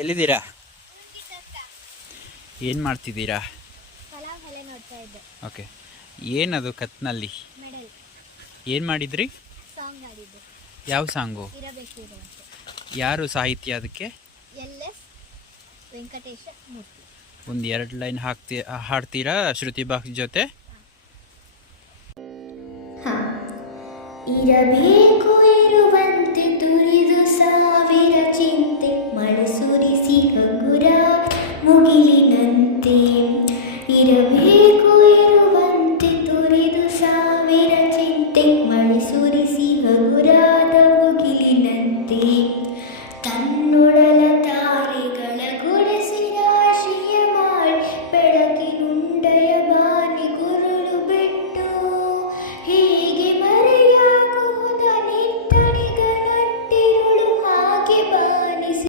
ಎಲ್ಲಿದ್ದೀರಾ? ಏನು ಮಾಡ್ತಿದ್ದೀರಾ? ಓಕೆ. ಏನದು ಕತ್ನಲ್ಲಿ ಏನು ಮಾಡಿದ್ರಿ? ಯಾವ ಸಾಂಗು? ಯಾರು ಸಾಹಿತ್ಯ ಅದಕ್ಕೆ? ಒಂದು 2 ಲೈನ್ ಹಾಡ್ತೀರಾ ಶ್ರುತಿ ಬಾಕ್ಸ್ ಜೊತೆ? ಇರಬೇಕು